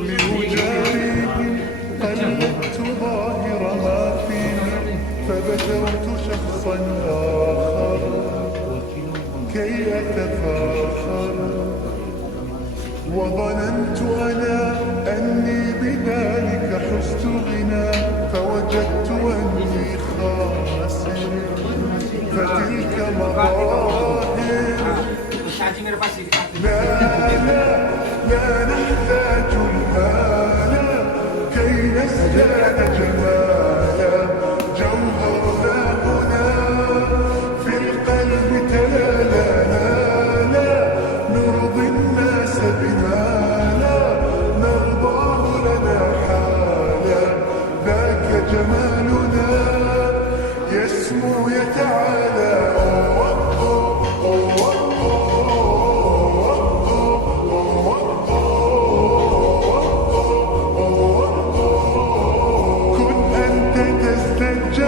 لأجاريهم قلدت ظاهر ما فيه فبشرت شخصا آخر كي أتفاخر وظننت أنا أني بذلك حزت غنى فوجدت أني خاسر فتلك مظاهر لا نحتاج المال كي نزداد جمالا جوهرنا هنا في القلب تلالانا لا نرضي الناس بما لا نرضاه لنا حالا ذاك جمالنا يسمو يتعالى كن أنت تزداد